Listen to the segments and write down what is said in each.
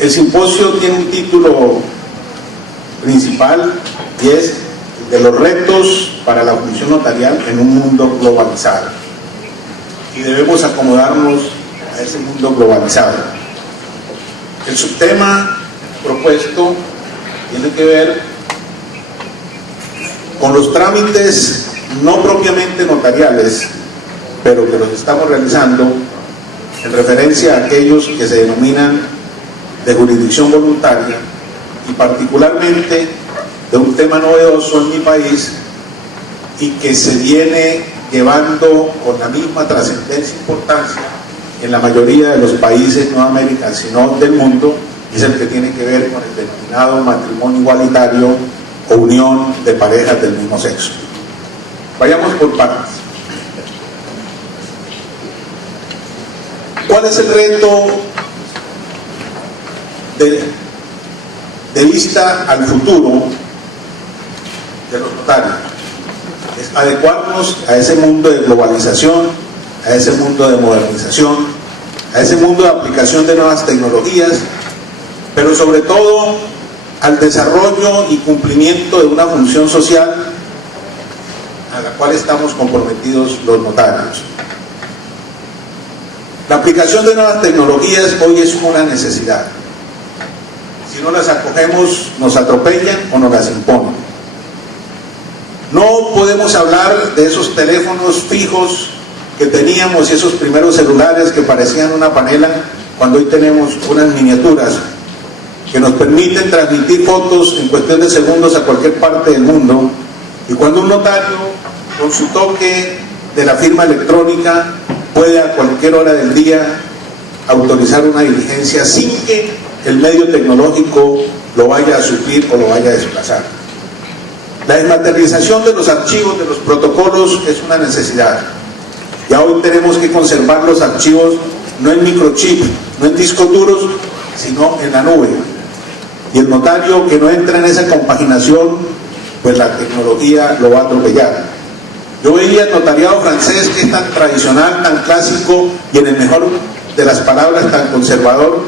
El simposio tiene un título principal y es de los retos para la función notarial en un mundo globalizado. Y debemos acomodarnos a ese mundo globalizado. El subtema propuesto tiene que ver con los trámites no propiamente notariales, pero que los estamos realizando en referencia a aquellos que se denominan de jurisdicción voluntaria y particularmente de un tema novedoso en mi país y que se viene llevando con la misma trascendencia e importancia en la mayoría de los países no americanos, sino del mundo, es el que tiene que ver con el denominado matrimonio igualitario o unión de parejas del mismo sexo. Vayamos por partes. ¿Cuál es el reto de vista al futuro de los notarios? Es adecuarnos a ese mundo de globalización, a ese mundo de modernización, a ese mundo de aplicación de nuevas tecnologías, pero sobre todo al desarrollo y cumplimiento de una función social a la cual estamos comprometidos los notarios. La aplicación de nuevas tecnologías hoy es una necesidad. Si no las acogemos, nos atropellan o nos las imponen. No podemos hablar de esos teléfonos fijos que teníamos y esos primeros celulares que parecían una panela, cuando hoy tenemos unas miniaturas que nos permiten transmitir fotos en cuestión de segundos a cualquier parte del mundo. Y cuando un notario, con su toque de la firma electrónica, puede a cualquier hora del día autorizar una diligencia sin que el medio tecnológico lo vaya a suplir o lo vaya a desplazar. La desmaterialización de los archivos, de los protocolos, es una necesidad. Ya hoy tenemos que conservar los archivos no en microchip, no en discos duros, sino en la nube. Y el notario que no entra en esa compaginación, pues la tecnología lo va a atropellar. Yo veía el notariado francés, que es tan tradicional, tan clásico y en el mejor de las palabras tan conservador,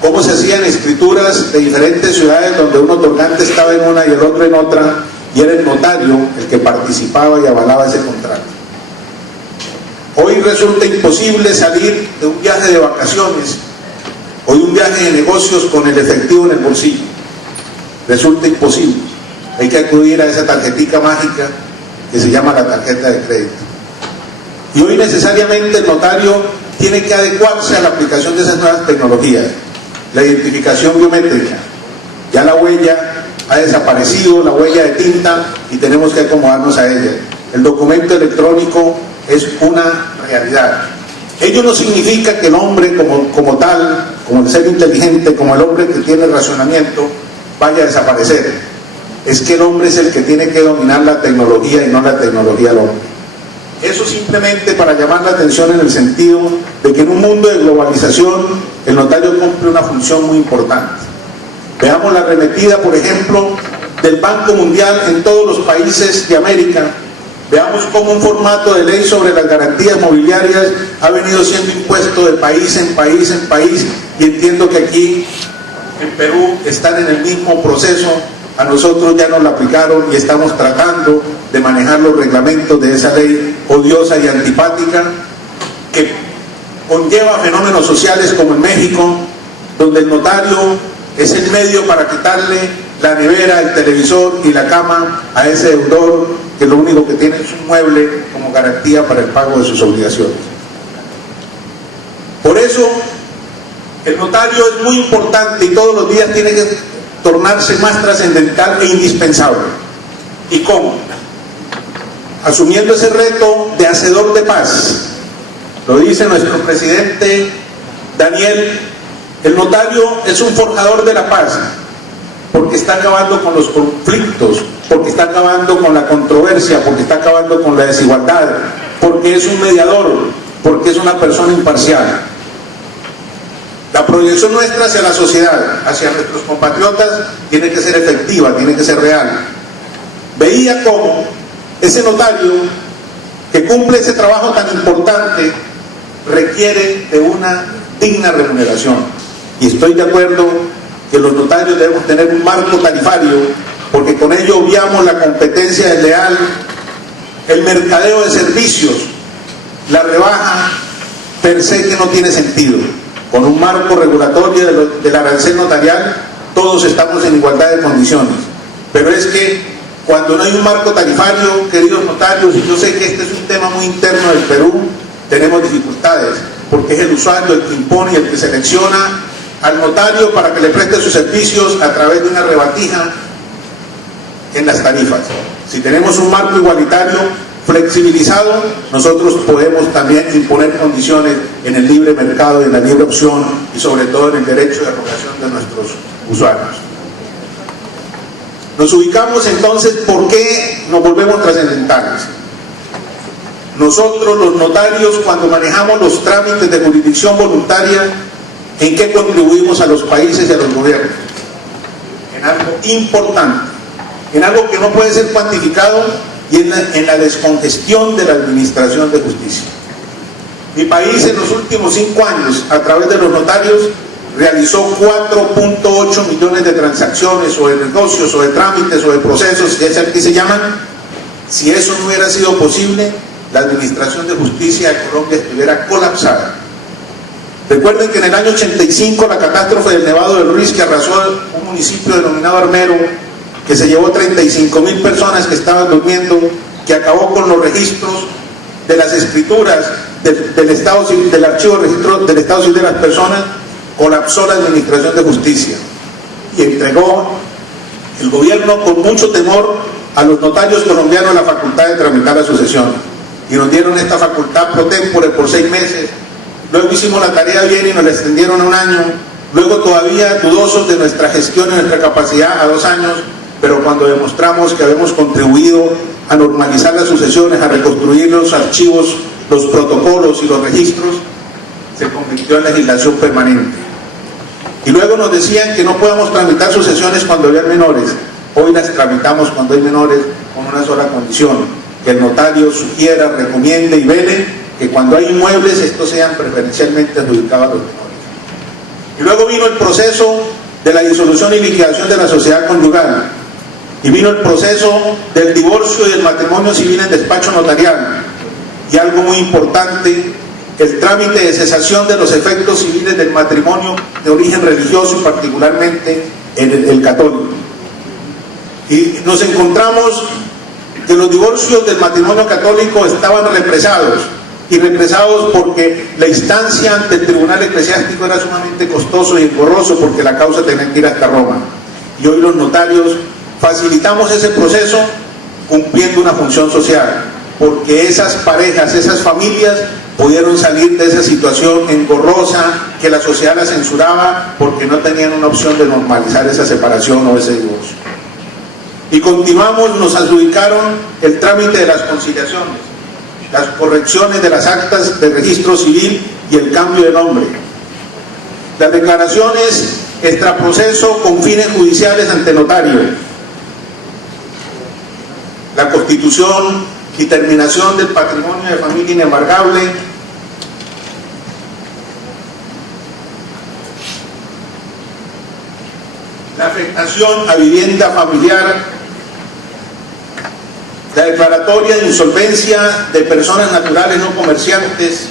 cómo se hacían escrituras de diferentes ciudades donde un otorgante estaba en una y el otro en otra, y era el notario el que participaba y avalaba ese contrato. Hoy resulta imposible salir de un viaje de vacaciones o de un viaje de negocios con el efectivo en el bolsillo. Resulta imposible. Hay que acudir a esa tarjetica mágica que se llama la tarjeta de crédito. Y hoy necesariamente el notario tiene que adecuarse a la aplicación de esas nuevas tecnologías. La identificación biométrica. Ya la huella ha desaparecido, la huella de tinta, y tenemos que acomodarnos a ella. El documento electrónico es una realidad. Ello no significa que el hombre como tal, como el ser inteligente, como el hombre que tiene razonamiento, vaya a desaparecer. Es que el hombre es el que tiene que dominar la tecnología y no la tecnología al hombre. Eso simplemente para llamar la atención en el sentido de que en un mundo de globalización el notario cumple una función muy importante. Veamos la arremetida, por ejemplo, del Banco Mundial en todos los países de América. Veamos cómo un formato de ley sobre las garantías mobiliarias ha venido siendo impuesto de país en país en país, y entiendo que aquí en Perú están en el mismo proceso. A nosotros ya nos la aplicaron y estamos tratando de manejar los reglamentos de esa ley odiosa y antipática que conlleva fenómenos sociales como en México, donde el notario es el medio para quitarle la nevera, el televisor y la cama a ese deudor que lo único que tiene es un mueble como garantía para el pago de sus obligaciones. Por eso el notario es muy importante y todos los días tiene que tornarse más trascendental e indispensable. ¿Y cómo? Asumiendo ese reto de hacedor de paz. Lo dice nuestro presidente Daniel: el notario es un forjador de la paz, porque está acabando con los conflictos, porque está acabando con la controversia, porque está acabando con la desigualdad, porque es un mediador, porque es una persona imparcial. La proyección nuestra hacia la sociedad, hacia nuestros compatriotas, tiene que ser efectiva, tiene que ser real. Veía cómo ese notario que cumple ese trabajo tan importante requiere de una digna remuneración. Y estoy de acuerdo que los notarios debemos tener un marco tarifario, porque con ello obviamos la competencia desleal, el mercadeo de servicios, la rebaja per se que no tiene sentido. Con un marco regulatorio del arancel notarial, todos estamos en igualdad de condiciones. Pero es que cuando no hay un marco tarifario, queridos notarios, y yo sé que este es un tema muy interno del Perú, tenemos dificultades, porque es el usuario el que impone y el que selecciona al notario para que le preste sus servicios a través de una rebatija en las tarifas. Si tenemos un marco igualitario flexibilizado, nosotros podemos también imponer condiciones en el libre mercado, en la libre opción y sobre todo en el derecho de rogación de nuestros usuarios. Nos ubicamos entonces, ¿por qué nos volvemos trascendentales? Nosotros los notarios, cuando manejamos los trámites de jurisdicción voluntaria, ¿en qué contribuimos a los países y a los gobiernos? En algo importante, en algo que no puede ser cuantificado, y en la descongestión de la administración de justicia. Mi país en los últimos 5 años, a través de los notarios, realizó 4.8 millones de transacciones, o de negocios, o de trámites, o de procesos, que es el que se llaman. Si eso no hubiera sido posible, la administración de justicia de Colombia estuviera colapsada. Recuerden que en el año 85 la catástrofe del Nevado del Ruiz, que arrasó un municipio denominado Armero, que se llevó 35.000 personas que estaban durmiendo, que acabó con los registros de las escrituras del Estado Civil, del archivo de registro del Estado Civil de las personas, colapsó la administración de justicia y entregó el gobierno con mucho temor a los notarios colombianos la facultad de tramitar la sucesión, y nos dieron esta facultad pro tempore por 6 meses. Luego hicimos la tarea bien y nos la extendieron a 1 año, luego todavía dudosos de nuestra gestión y nuestra capacidad, a 2 años, pero cuando demostramos que habíamos contribuido a normalizar las sucesiones, a reconstruir los archivos, los protocolos y los registros, se convirtió en legislación permanente. Y luego nos decían que no podíamos tramitar sucesiones cuando había menores. Hoy las tramitamos cuando hay menores con una sola condición: que el notario sugiera, recomiende y vele que cuando hay inmuebles estos sean preferencialmente adjudicados a los menores. Y luego vino el proceso de la disolución y liquidación de la sociedad conyugal, y vino el proceso del divorcio y del matrimonio civil en despacho notarial, y algo muy importante, el trámite de cesación de los efectos civiles del matrimonio de origen religioso, y particularmente el católico. Y nos encontramos que los divorcios del matrimonio católico estaban represados, y represados porque la instancia ante el tribunal eclesiástico era sumamente costoso y engorroso, porque la causa tenía que ir hasta Roma. Y hoy los notarios facilitamos ese proceso cumpliendo una función social, porque esas parejas, esas familias pudieron salir de esa situación engorrosa que la sociedad la censuraba, porque no tenían una opción de normalizar esa separación o ese divorcio. Y continuamos, nos adjudicaron el trámite de las conciliaciones, las correcciones de las actas de registro civil y el cambio de nombre, las declaraciones extraproceso con fines judiciales ante notario, la constitución y terminación del patrimonio de familia inembargable, la afectación a vivienda familiar, la declaratoria de insolvencia de personas naturales no comerciantes,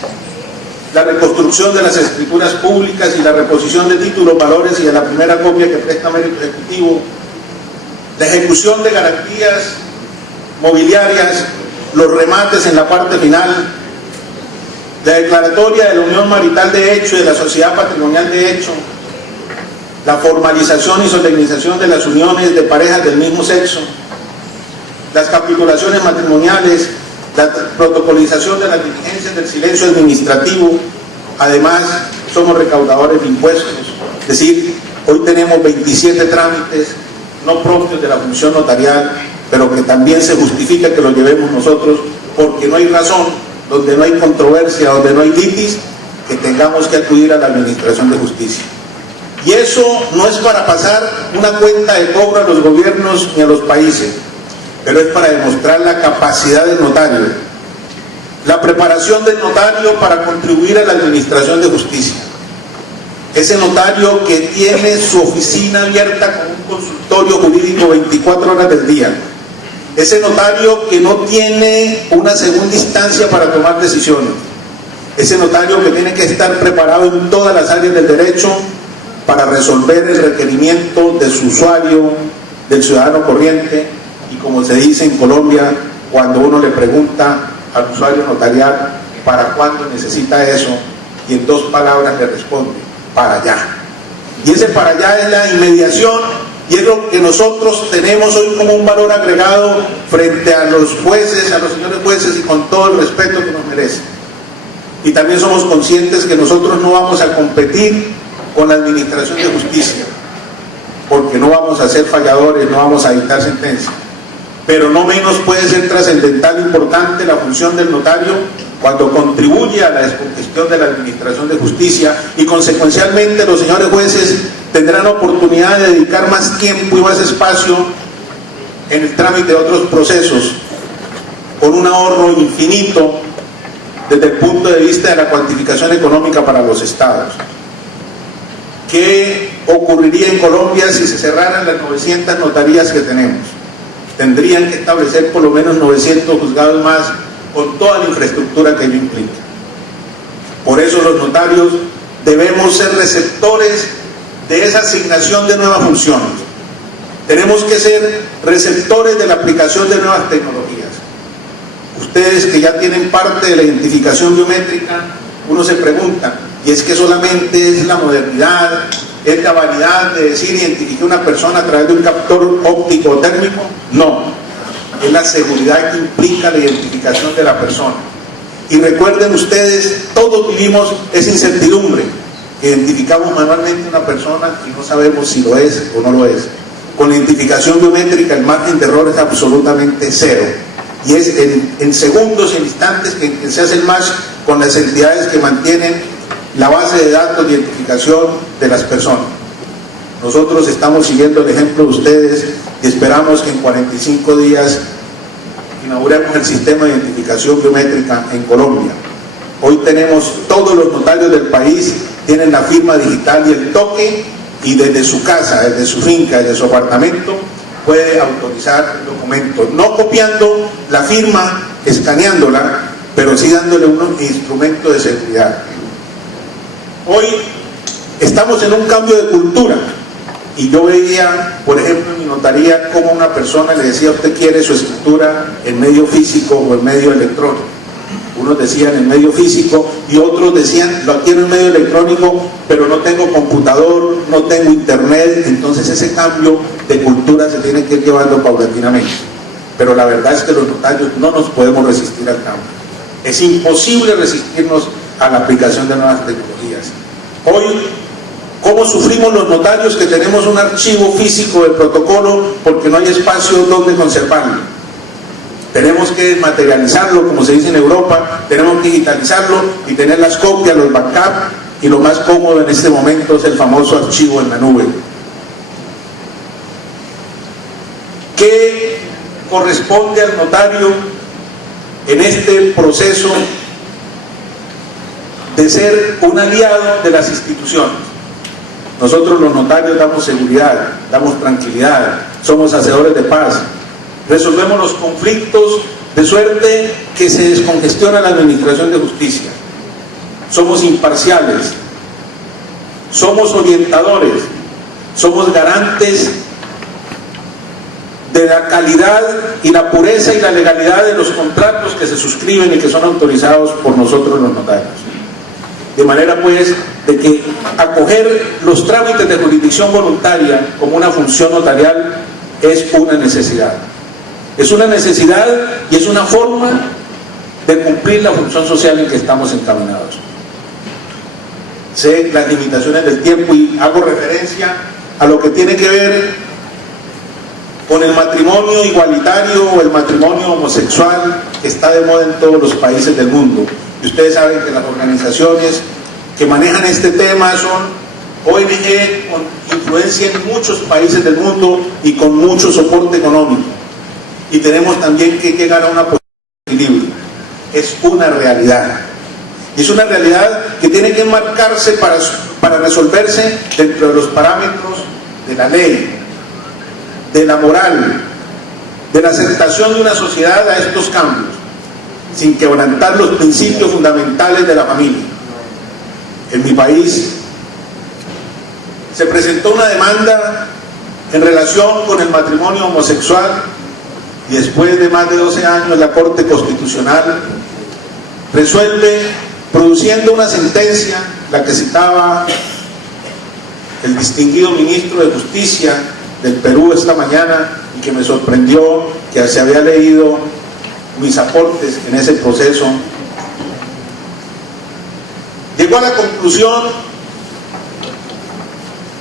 la reconstrucción de las escrituras públicas y la reposición de títulos, valores y de la primera copia que presta mérito ejecutivo, la ejecución de garantías mobiliarias, los remates en la parte final, la declaratoria de la unión marital de hecho y de la sociedad patrimonial de hecho, la formalización y solemnización de las uniones de parejas del mismo sexo, las capitulaciones matrimoniales, la protocolización de las diligencias del silencio administrativo. Además, somos recaudadores de impuestos, es decir, hoy tenemos 27 trámites no propios de la función notarial, pero que también se justifica que lo llevemos nosotros, porque no hay razón, donde no hay controversia, donde no hay litis, que tengamos que acudir a la administración de justicia. Y eso no es para pasar una cuenta de cobro a los gobiernos ni a los países, pero es para demostrar la capacidad del notario, la preparación del notario para contribuir a la administración de justicia, ese notario que tiene su oficina abierta con un consultorio jurídico 24 horas del día, ese notario que no tiene una segunda instancia para tomar decisiones, ese notario que tiene que estar preparado en todas las áreas del derecho para resolver el requerimiento de su usuario, del ciudadano corriente, y como se dice en Colombia, cuando uno le pregunta al usuario notarial para cuándo necesita eso, y en 2 palabras le responde: para allá. Y ese para allá es la inmediación, y es lo que nosotros tenemos hoy como un valor agregado frente a los jueces, a los señores jueces, y con todo el respeto que nos merecen. Y también somos conscientes que nosotros no vamos a competir con la administración de justicia, porque no vamos a ser falladores, no vamos a dictar sentencias. Pero no menos puede ser trascendental e importante la función del notario cuando contribuye a la descongestión de la administración de justicia, y consecuencialmente los señores jueces tendrán oportunidad de dedicar más tiempo y más espacio en el trámite de otros procesos, con un ahorro infinito desde el punto de vista de la cuantificación económica para los estados. ¿Qué ocurriría en Colombia si se cerraran las 900 notarías que tenemos? Tendrían que establecer por lo menos 900 juzgados más, con toda la infraestructura que ello implica. Por eso los notarios debemos ser receptores de esa asignación de nuevas funciones. Tenemos que ser receptores de la aplicación de nuevas tecnologías. Ustedes que ya tienen parte de la identificación biométrica, uno se pregunta, ¿y es que solamente es la modernidad, es la vanidad de decir identifiqué a una persona a través de un captor óptico o térmico? No, es la seguridad que implica la identificación de la persona. Y recuerden ustedes, todos vivimos esa incertidumbre, identificamos manualmente a una persona y no sabemos si lo es o no lo es. Con la identificación biométrica el margen de error es absolutamente cero, y es en segundos y en instantes que se hace el match con las entidades que mantienen la base de datos de identificación de las personas. Nosotros estamos siguiendo el ejemplo de ustedes y esperamos que en 45 días inauguremos el sistema de identificación biométrica en Colombia. Hoy tenemos, todos los notarios del país tienen la firma digital y el toque, y desde su casa, desde su finca, desde su apartamento, puede autorizar el documento, no copiando la firma, escaneándola, pero sí dándole un instrumento de seguridad. Hoy estamos en un cambio de cultura, y yo veía, por ejemplo, en mi notaría, cómo una persona le decía: ¿usted quiere su escritura en medio físico o en medio electrónico? Unos decían en medio físico y otros decían: lo quiero en medio electrónico, pero no tengo computador, no tengo internet. Entonces ese cambio de cultura se tiene que ir llevando paulatinamente. Pero la verdad es que los notarios no nos podemos resistir al cambio. Es imposible resistirnos a la aplicación de nuevas tecnologías. Hoy, ¿cómo sufrimos los notarios que tenemos un archivo físico del protocolo porque no hay espacio donde conservarlo? Tenemos que materializarlo, como se dice en Europa, tenemos que digitalizarlo y tener las copias, los backups, y lo más cómodo en este momento es el famoso archivo en la nube. ¿Qué corresponde al notario en este proceso de ser un aliado de las instituciones? Nosotros los notarios damos seguridad, damos tranquilidad, somos hacedores de paz, resolvemos los conflictos de suerte que se descongestiona la administración de justicia. Somos imparciales, somos orientadores, somos garantes de la calidad y la pureza y la legalidad de los contratos que se suscriben y que son autorizados por nosotros los notarios. De manera pues de que acoger los trámites de jurisdicción voluntaria como una función notarial es una necesidad. Es una necesidad y es una forma de cumplir la función social en que estamos encaminados. Sé las limitaciones del tiempo y hago referencia a lo que tiene que ver con el matrimonio igualitario o el matrimonio homosexual que está de moda en todos los países del mundo. Y ustedes saben que las organizaciones que manejan este tema son ONG con influencia en muchos países del mundo y con mucho soporte económico. Y tenemos también que llegar a una posición de equilibrio. Es una realidad. Y es una realidad que tiene que enmarcarse para para resolverse dentro de los parámetros de la ley, de la moral, de la aceptación de una sociedad a estos cambios, sin quebrantar los principios fundamentales de la familia. En mi país se presentó una demanda en relación con el matrimonio homosexual y después de más de 12 años la Corte Constitucional resuelve produciendo una sentencia, la que citaba el distinguido ministro de Justicia del Perú esta mañana, y que me sorprendió que se había leído mis aportes en ese proceso. Llegó a la conclusión,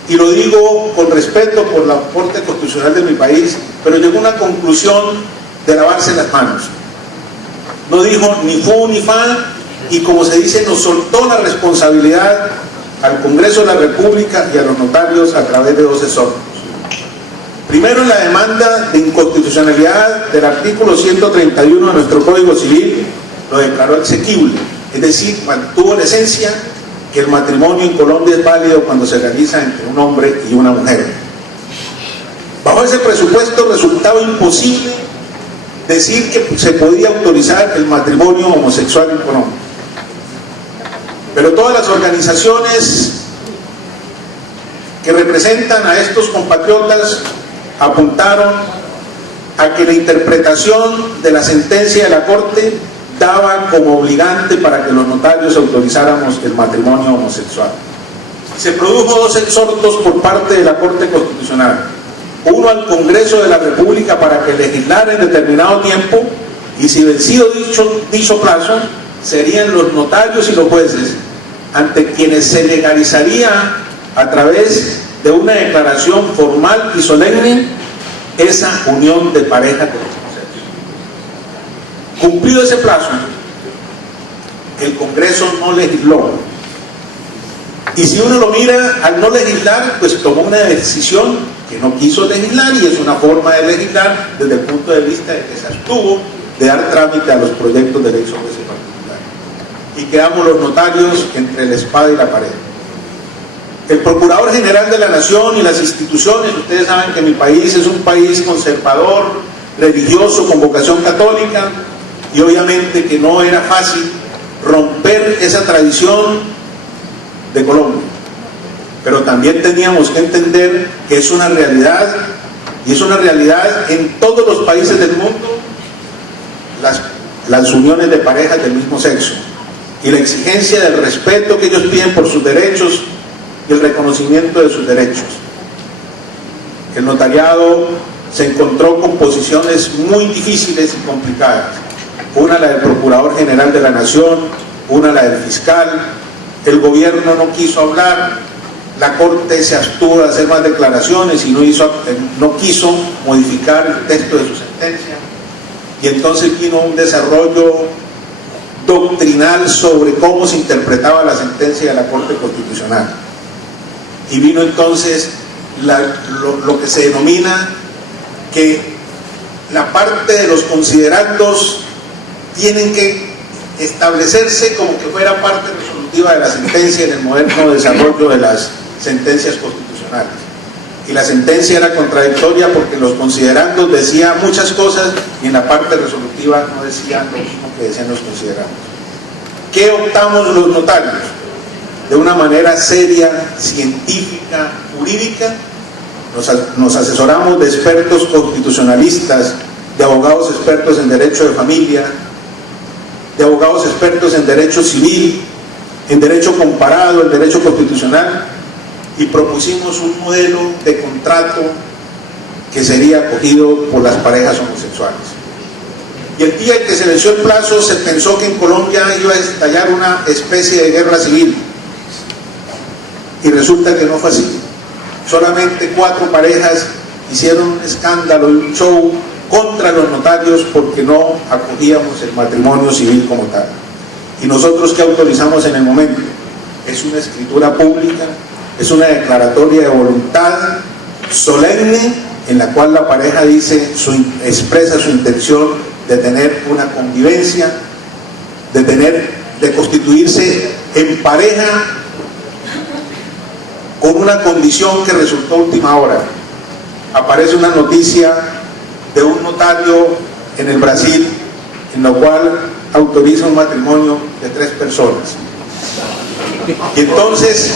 y lo digo con respeto por la Corte Constitucional de mi país, pero llegó a una conclusión de lavarse las manos. No dijo ni fu ni fa, y como se dice, nos soltó la responsabilidad al Congreso de la República y a los notarios a través de 2 exhortos. Primero, en la demanda de inconstitucionalidad del artículo 131 de nuestro Código Civil, lo declaró exequible, es decir, mantuvo la esencia que el matrimonio en Colombia es válido cuando se realiza entre un hombre y una mujer. Bajo ese presupuesto resultaba imposible decir que se podía autorizar el matrimonio homosexual en Colombia. Pero todas las organizaciones que representan a estos compatriotas apuntaron a que la interpretación de la sentencia de la Corte daba como obligante para que los notarios autorizáramos el matrimonio homosexual. Se produjo 2 exhortos por parte de la Corte Constitucional, uno al Congreso de la República para que legislara en determinado tiempo, y si vencido dicho plazo, serían los notarios y los jueces ante quienes se legalizaría a través de una declaración formal y solemne esa unión de pareja con los homosexuales. Cumplido ese plazo, el Congreso no legisló. Y si uno lo mira, al no legislar, pues tomó una decisión que no quiso legislar, y es una forma de legislar desde el punto de vista de que se abstuvo de dar trámite a los proyectos de ley sobre ese particular. Y quedamos los notarios entre la espada y la pared. El Procurador General de la Nación y las instituciones, ustedes saben que mi país es un país conservador, religioso, con vocación católica, y obviamente que no era fácil romper esa tradición de Colombia. Pero también teníamos que entender que es una realidad, y es una realidad en todos los países del mundo, las uniones de parejas del mismo sexo, y la exigencia del respeto que ellos piden por sus derechos y el reconocimiento de sus derechos. El notariado se encontró con posiciones muy difíciles y complicadas. Una la del Procurador General de la Nación, una la del fiscal. El gobierno no quiso hablar, la Corte se abstuvo de hacer más declaraciones y no quiso modificar el texto de su sentencia. Y entonces vino un desarrollo doctrinal sobre cómo se interpretaba la sentencia de la Corte Constitucional. Y vino entonces lo que se denomina que la parte de los considerandos tienen que establecerse como que fuera parte resolutiva de la sentencia en el moderno desarrollo de las sentencias constitucionales. Y la sentencia era contradictoria porque los considerandos decían muchas cosas y en la parte resolutiva no decían lo mismo que decían los considerandos. ¿Qué optamos los notarios? De una manera seria, científica, jurídica, nos asesoramos de expertos constitucionalistas, de abogados expertos en derecho de familia, de abogados expertos en derecho civil, en derecho comparado, en derecho constitucional, y propusimos un modelo de contrato que sería acogido por las parejas homosexuales. Y el día en que se venció el plazo, se pensó que en Colombia iba a estallar una especie de guerra civil, y resulta que no fue así. Solamente 4 parejas hicieron un escándalo y un show contra los notarios porque no acogíamos el matrimonio civil como tal. Y nosotros, ¿qué autorizamos en el momento? Es una escritura pública, es una declaratoria de voluntad solemne en la cual la pareja expresa su intención de tener una convivencia, de constituirse en pareja con una condición que resultó última hora. Aparece una noticia de un notario en el Brasil, en lo cual autoriza un matrimonio de 3 personas. Y entonces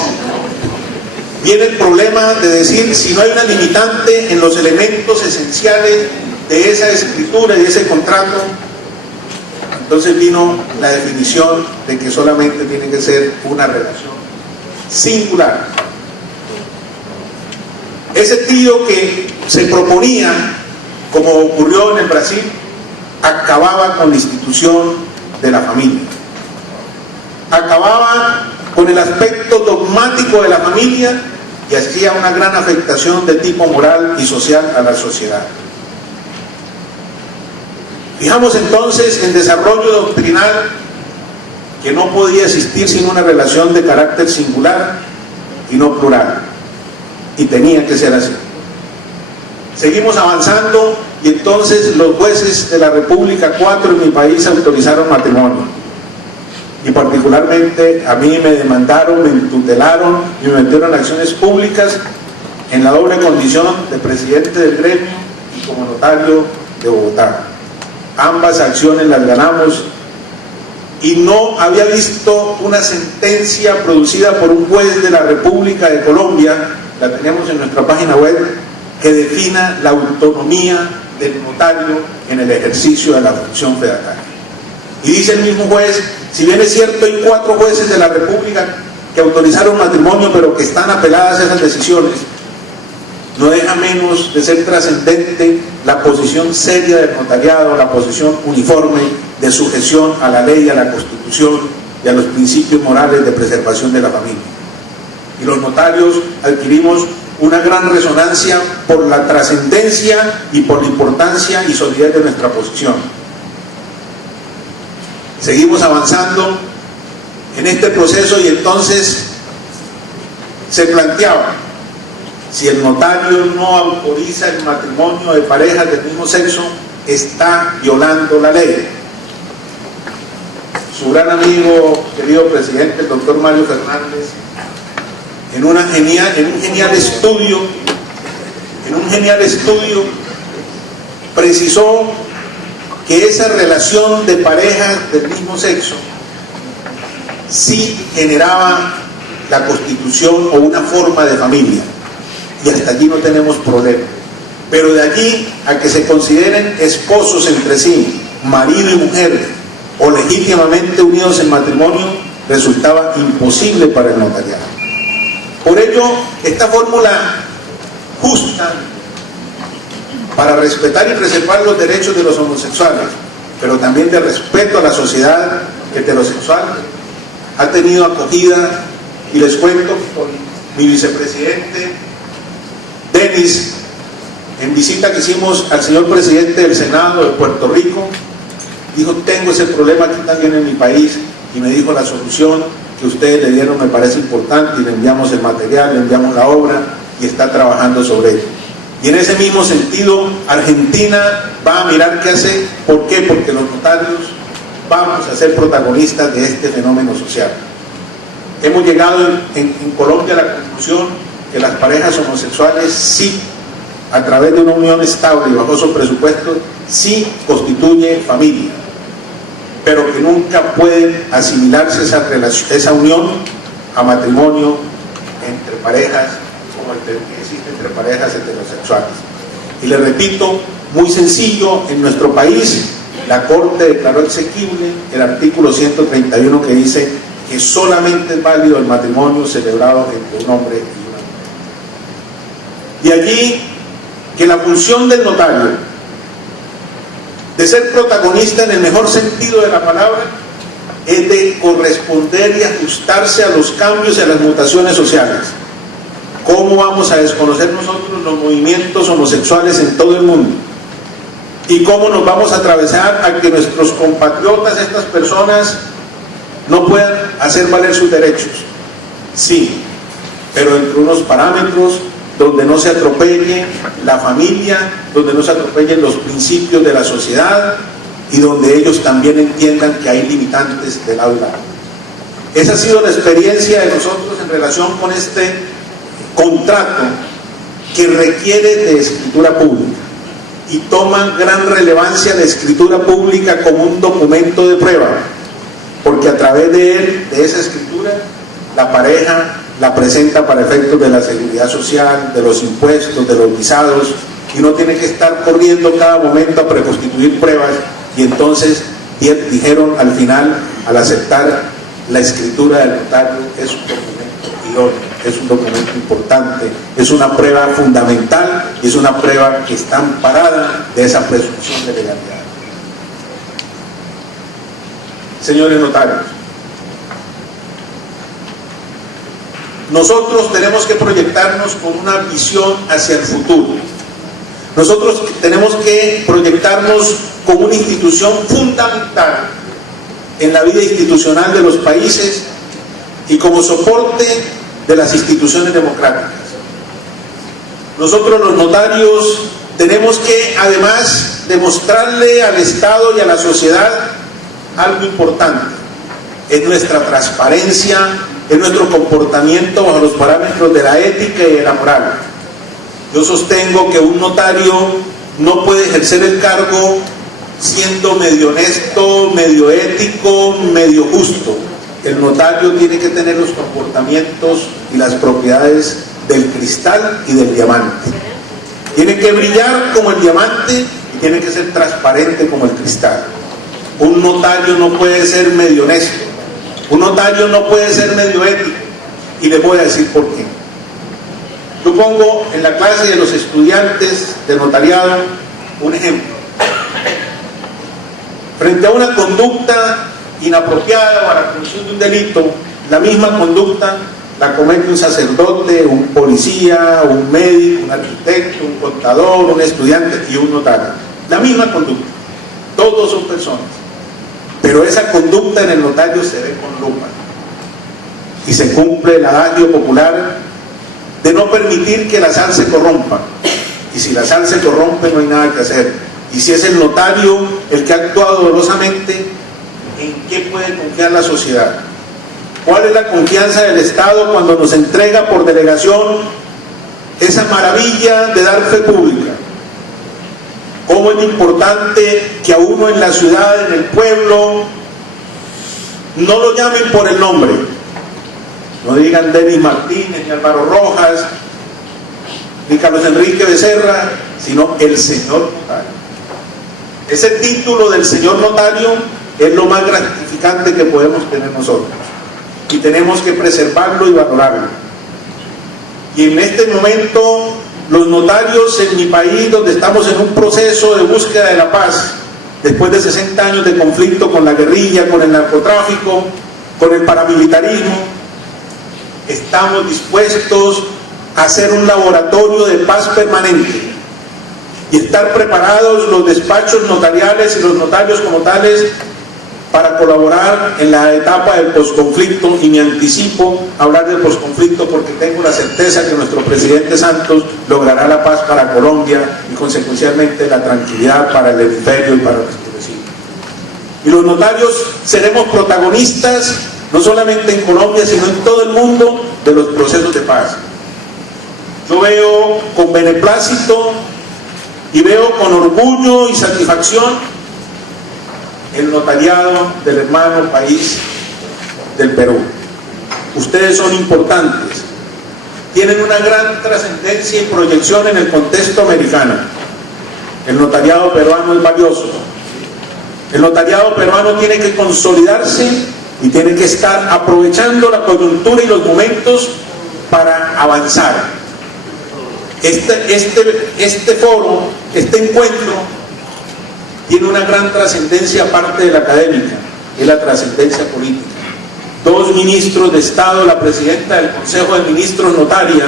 viene el problema de decir, si no hay una limitante en los elementos esenciales de esa escritura y de ese contrato, entonces vino la definición de que solamente tiene que ser una relación singular. Ese trío que se proponía, como ocurrió en el Brasil, acababa con la institución de la familia, acababa con el aspecto dogmático de la familia y hacía una gran afectación de tipo moral y social a la sociedad. Fijamos entonces en desarrollo doctrinal que no podía existir sin una relación de carácter singular y no plural, y tenía que ser así. Seguimos avanzando y entonces los jueces de la República, 4 en mi país, autorizaron matrimonio, y particularmente a mí me demandaron, me tutelaron y me metieron en acciones públicas en la doble condición de presidente del gremio y como notario de Bogotá. Ambas acciones las ganamos y no había visto una sentencia producida por un juez de la República de Colombia, la tenemos en nuestra página web, que defina la autonomía del notario en el ejercicio de la función fedataria. Y dice el mismo juez, si bien es cierto hay 4 jueces de la República que autorizaron matrimonio pero que están apeladas a esas decisiones, no deja menos de ser trascendente la posición seria del notariado, la posición uniforme de sujeción a la ley, a la Constitución y a los principios morales de preservación de la familia. Y los notarios adquirimos una gran resonancia por la trascendencia y por la importancia y solidez de nuestra posición. Seguimos avanzando en este proceso y entonces se planteaba, si el notario no autoriza el matrimonio de parejas del mismo sexo, está violando la ley. Su gran amigo, querido presidente, el doctor Mario Fernández, en un genial estudio, precisó que esa relación de parejas del mismo sexo sí generaba la constitución o una forma de familia, y hasta allí no tenemos problema. Pero de allí a que se consideren esposos entre sí, marido y mujer, o legítimamente unidos en matrimonio, resultaba imposible para el notariado. Por ello, esta fórmula justa para respetar y preservar los derechos de los homosexuales, pero también de respeto a la sociedad heterosexual, ha tenido acogida, y les cuento que con mi vicepresidente Denis, en visita que hicimos al señor presidente del Senado de Puerto Rico, dijo, tengo ese problema aquí también en mi país, y me dijo, la solución que ustedes le dieron me parece importante, y le enviamos el material, le enviamos la obra, y está trabajando sobre ello. Y en ese mismo sentido, Argentina va a mirar qué hacer. ¿Por qué? Porque los notarios vamos a ser protagonistas de este fenómeno social. Hemos llegado en Colombia a la conclusión que las parejas homosexuales sí, a través de una unión estable y bajo su presupuesto, sí constituyen familia, pero que nunca pueden asimilarse esa unión a matrimonio entre parejas como el que existe entre parejas heterosexuales. Y le repito, muy sencillo, en nuestro país la Corte declaró exequible el artículo 131 que dice que solamente es válido el matrimonio celebrado entre un hombre y una mujer. Y allí que la función del notario de ser protagonista en el mejor sentido de la palabra es de corresponder y ajustarse a los cambios y a las mutaciones sociales. ¿Cómo vamos a desconocer nosotros los movimientos homosexuales en todo el mundo? ¿Y cómo nos vamos a atravesar a que nuestros compatriotas, estas personas, no puedan hacer valer sus derechos? Sí, pero entre unos parámetros donde no se atropelle la familia, donde no se atropellen los principios de la sociedad y donde ellos también entiendan que hay limitantes de lado y lado. Esa ha sido la experiencia de nosotros en relación con este contrato que requiere de escritura pública y toman gran relevancia la escritura pública como un documento de prueba, porque a través de él, de esa escritura, la pareja la presenta para efectos de la seguridad social, de los impuestos, de los visados, y no tiene que estar corriendo cada momento a preconstituir pruebas. Y entonces dijeron al final, al aceptar la escritura del notario, es un documento idóneo, es un documento importante, es una prueba fundamental y es una prueba que está amparada de esa presunción de legalidad. Señores notarios, nosotros tenemos que proyectarnos con una visión hacia el futuro. Nosotros tenemos que proyectarnos como una institución fundamental en la vida institucional de los países y como soporte de las instituciones democráticas. Nosotros los notarios tenemos que además demostrarle al Estado y a la sociedad algo importante: es nuestra transparencia, es nuestro comportamiento bajo los parámetros de la ética y de la moral. Yo sostengo que un notario no puede ejercer el cargo siendo medio honesto, medio ético, medio justo. El notario tiene que tener los comportamientos y las propiedades del cristal y del diamante. Tiene que brillar como el diamante y tiene que ser transparente como el cristal. Un notario no puede ser medio honesto, un notario no puede ser medio ético, y les voy a decir por qué. Yo pongo en la clase de los estudiantes de notariado un ejemplo. Frente a una conducta inapropiada o a la comisión de un delito, la misma conducta la comete un sacerdote, un policía, un médico, un arquitecto, un contador, un estudiante y un notario. La misma conducta. Todos son personas. Pero esa conducta en el notario se ve con lupa. Y se cumple el adagio popular de no permitir que la sal se corrompa. Y si la sal se corrompe, no hay nada que hacer. Y si es el notario el que ha actuado dolosamente, ¿en qué puede confiar la sociedad? ¿Cuál es la confianza del Estado cuando nos entrega por delegación esa maravilla de dar fe pública? ¿Cómo es importante que a uno en la ciudad, en el pueblo, no lo llamen por el nombre? No digan Denis Martínez, ni Álvaro Rojas, ni Carlos Enrique Becerra, sino el señor notario. Ese título del señor notario es lo más gratificante que podemos tener nosotros. Y tenemos que preservarlo y valorarlo. Y en este momento, los notarios en mi país, donde estamos en un proceso de búsqueda de la paz, después de 60 años de conflicto con la guerrilla, con el narcotráfico, con el paramilitarismo, estamos dispuestos a hacer un laboratorio de paz permanente y estar preparados los despachos notariales y los notarios como tales para colaborar en la etapa del posconflicto. Y me anticipo a hablar del posconflicto porque tengo la certeza que nuestro presidente Santos logrará la paz para Colombia y consecuencialmente la tranquilidad para el hemisferio y para nuestros vecinos. Y los notarios seremos protagonistas no solamente en Colombia, sino en todo el mundo, de los procesos de paz. Yo veo con beneplácito y veo con orgullo y satisfacción el notariado del hermano país del Perú. Ustedes son importantes, tienen una gran trascendencia y proyección en el contexto americano. El notariado peruano es valioso. El notariado peruano tiene que consolidarse y tiene que estar aprovechando la coyuntura y los momentos para avanzar. Este foro, este encuentro, tiene una gran trascendencia aparte de la académica, es la trascendencia política. 2 ministros de Estado, la presidenta del Consejo de Ministros notaria,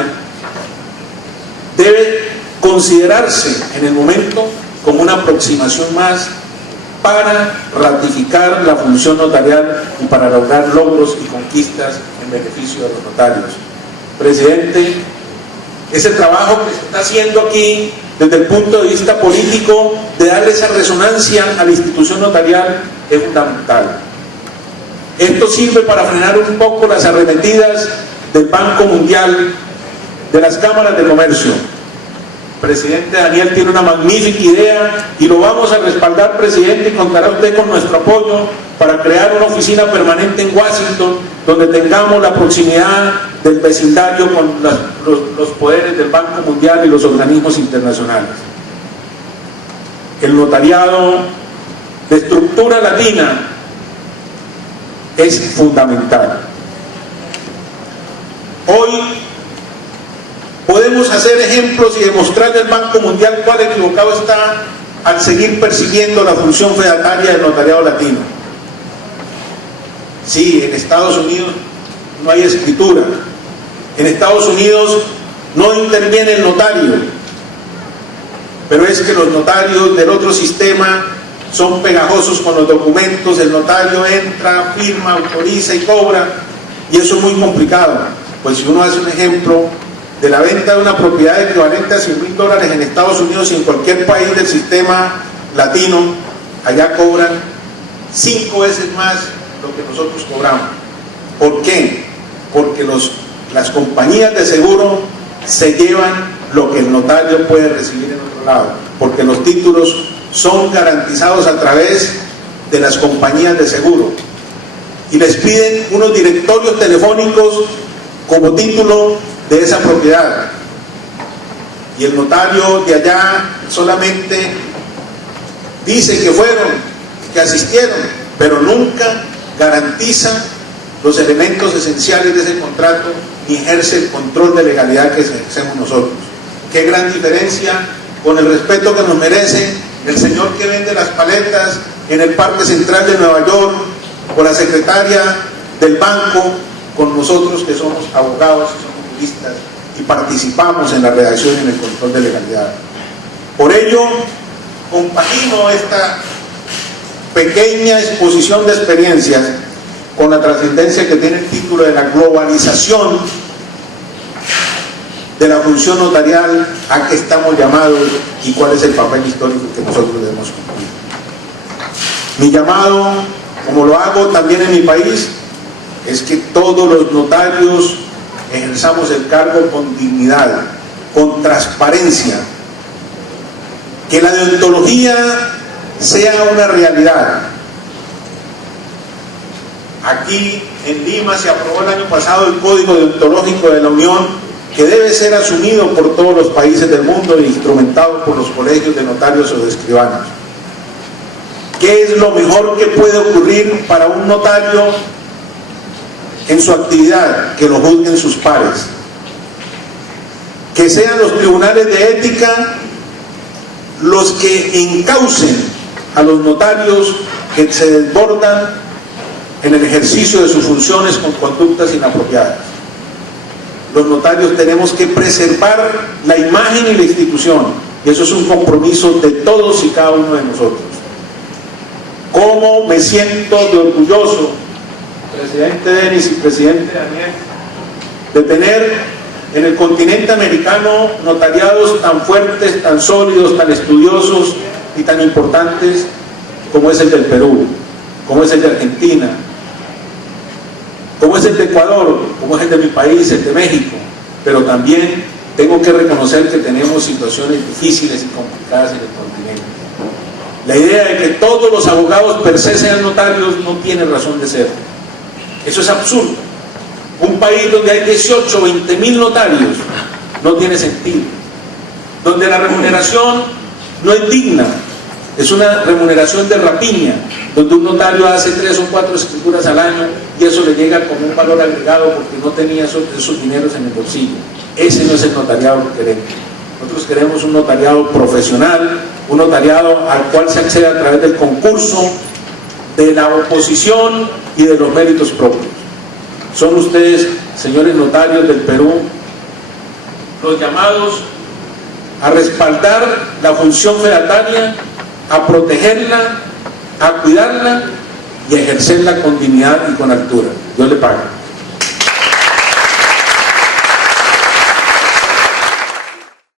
debe considerarse en el momento como una aproximación más para ratificar la función notarial y para lograr logros y conquistas en beneficio de los notarios. Presidente, ese trabajo que se está haciendo aquí desde el punto de vista político, de darle esa resonancia a la institución notarial, es fundamental. Esto sirve para frenar un poco las arremetidas del Banco Mundial de las cámaras de comercio. Presidente Daniel tiene una magnífica idea y lo vamos a respaldar, presidente, y contará usted con nuestro apoyo para crear una oficina permanente en Washington donde tengamos la proximidad del vecindario con los poderes del Banco Mundial y los organismos internacionales. El notariado de estructura latina es fundamental. Hoy podemos hacer ejemplos y demostrarle al Banco Mundial cuál equivocado está al seguir persiguiendo la función fedataria del notariado latino. Sí, en Estados Unidos no hay escritura, en Estados Unidos no interviene el notario, pero es que los notarios del otro sistema son pegajosos con los documentos, el notario entra, firma, autoriza y cobra, y eso es muy complicado. Pues si uno hace un ejemplo de la venta de una propiedad equivalente a $100,000 en Estados Unidos y en cualquier país del sistema latino, allá cobran 5 veces más lo que nosotros cobramos. ¿Por qué? Porque las compañías de seguro se llevan lo que el notario puede recibir en otro lado, porque los títulos son garantizados a través de las compañías de seguro y les piden unos directorios telefónicos como título de esa propiedad, y el notario de allá solamente dice que fueron, que asistieron, pero nunca garantiza los elementos esenciales de ese contrato ni ejerce el control de legalidad que ejercemos nosotros. Qué gran diferencia, con el respeto que nos merece el señor que vende las paletas en el Parque Central de Nueva York, o la secretaria del banco, con nosotros que somos abogados y somos juristas y participamos en la redacción y en el control de legalidad. Por ello, compagino esta pequeña exposición de experiencias con la trascendencia que tiene el título de la globalización de la función notarial a que estamos llamados y cuál es el papel histórico que nosotros debemos cumplir. Mi llamado, como lo hago también en mi país, es que todos los notarios ejerzamos el cargo con dignidad, con transparencia, que la deontología sea una realidad. Aquí en Lima se aprobó el año pasado el Código Deontológico de la Unión, que debe ser asumido por todos los países del mundo e instrumentado por los colegios de notarios o de escribanos. ¿Qué es lo mejor que puede ocurrir para un notario en su actividad? Que lo juzguen sus pares, que sean los tribunales de ética los que encaucen a los notarios que se desbordan en el ejercicio de sus funciones con conductas inapropiadas. Los notarios tenemos que preservar la imagen y la institución, y eso es un compromiso de todos y cada uno de nosotros. ¿Cómo me siento de orgulloso, presidente Denis y presidente Daniel, de tener en el continente americano notariados tan fuertes, tan sólidos, tan estudiosos y tan importantes como es el del Perú, como es el de Argentina, como es el de Ecuador, como es el de mi país, el de México? Pero también tengo que reconocer que tenemos situaciones difíciles y complicadas en el continente. La idea de que todos los abogados per se sean notarios no tiene razón de ser. Eso es absurdo. Un país donde hay 18 o 20,000 notarios no tiene sentido. Donde la remuneración no es digna, es una remuneración de rapiña, donde un notario hace 3 o 4 escrituras al año y eso le llega como un valor agregado porque no tenía esos dineros en el bolsillo. Ese no es el notariado que queremos. Nosotros queremos un notariado profesional, un notariado al cual se accede a través del concurso, de la oposición y de los méritos propios. Son ustedes, señores notarios del Perú, los llamados a respaldar la función fedataria, a protegerla, a cuidarla y a ejercerla con dignidad y con altura. Dios le pague.